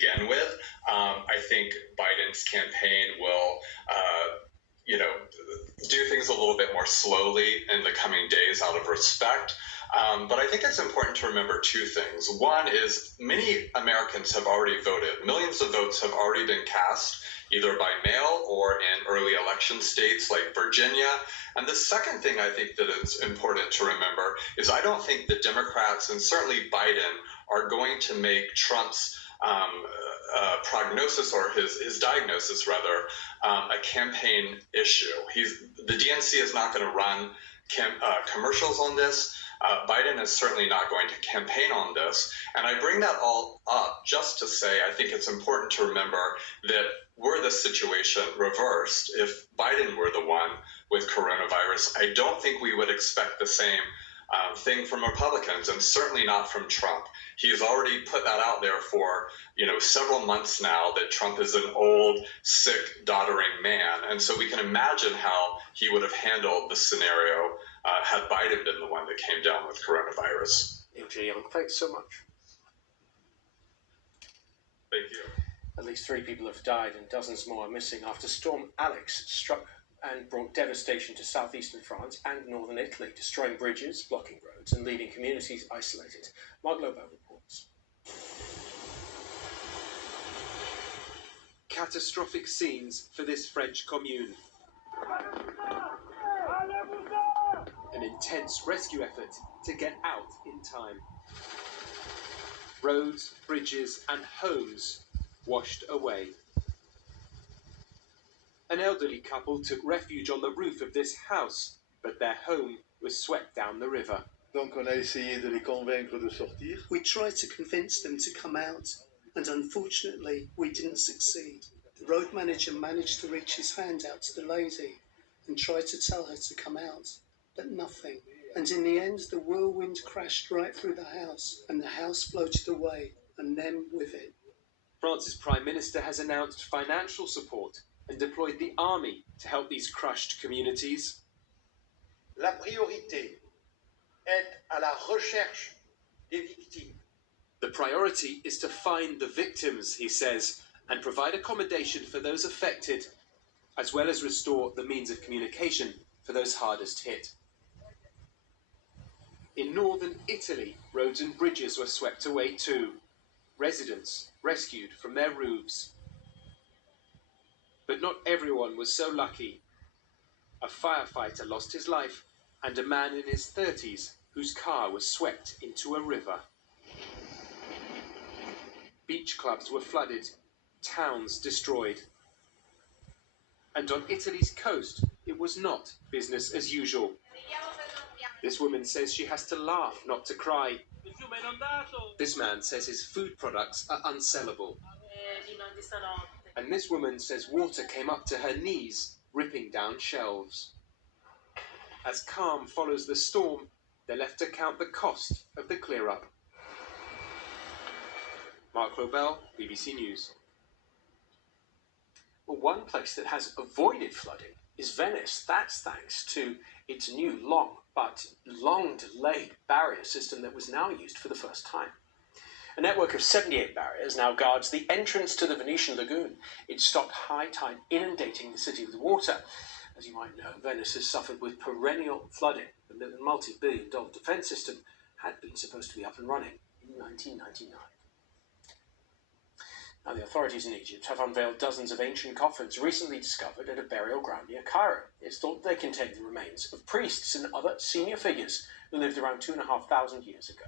begin with. I think Biden's campaign will, do things a little bit more slowly in the coming days out of respect. But I think it's important to remember two things. One is many Americans have already voted. Millions of votes have already been cast, either by mail or in early election states like Virginia. And the second thing I think that is important to remember is I don't think the Democrats, and certainly Biden, are going to make Trump's prognosis, or his diagnosis rather, a campaign issue. The DNC is not going to run commercials on this. Biden is certainly not going to campaign on this. And I bring that all up just to say I think it's important to remember that were the situation reversed, if Biden were the one with coronavirus, I don't think we would expect the same thing from Republicans, and certainly not from Trump. He has already put that out there for several months now, that Trump is an old, sick, doddering man. And so we can imagine how he would have handled the scenario had Biden been the one that came down with coronavirus. Neil J. Young, thanks so much. Thank you. At least 3 people have died and dozens more are missing after Storm Alex struck and brought devastation to southeastern France and northern Italy, destroying bridges, blocking roads, and leaving communities isolated. Mark Lobel reports. Catastrophic scenes for this French commune. An intense rescue effort to get out in time. Roads, bridges, and homes washed away. An elderly couple took refuge on the roof of this house, but their home was swept down the river. Donc on a essayé de les convaincre de sortir. We tried to convince them to come out, and unfortunately we didn't succeed. The road manager managed to reach his hand out to the lady and tried to tell her to come out, but nothing. And in the end, the whirlwind crashed right through the house, and the house floated away, and them with it. France's Prime Minister has announced financial support and deployed the army to help these crushed communities. La priorité est à la recherche des victimes. The priority is to find the victims, he says, and provide accommodation for those affected, as well as restore the means of communication for those hardest hit. In northern Italy, roads and bridges were swept away too. Residents rescued from their roofs. But not everyone was so lucky. A firefighter lost his life, and a man in his 30s whose car was swept into a river. Beach clubs were flooded, towns destroyed. And on Italy's coast, it was not business as usual. This woman says she has to laugh, not to cry. This man says his food products are unsellable. And this woman says water came up to her knees, ripping down shelves. As calm follows the storm, they're left to count the cost of the clear-up. Mark Lobel, BBC News. Well, one place that has avoided flooding is Venice. That's thanks to its new long-delayed barrier system that was now used for the first time. A network of 78 barriers now guards the entrance to the Venetian lagoon. It stopped high tide inundating the city with water. As you might know, Venice has suffered with perennial flooding. The multi-billion-dollar defense system had been supposed to be up and running in 1999. Now, the authorities in Egypt have unveiled dozens of ancient coffins recently discovered at a burial ground near Cairo. It's thought they contain the remains of priests and other senior figures who lived around 2,500 years ago.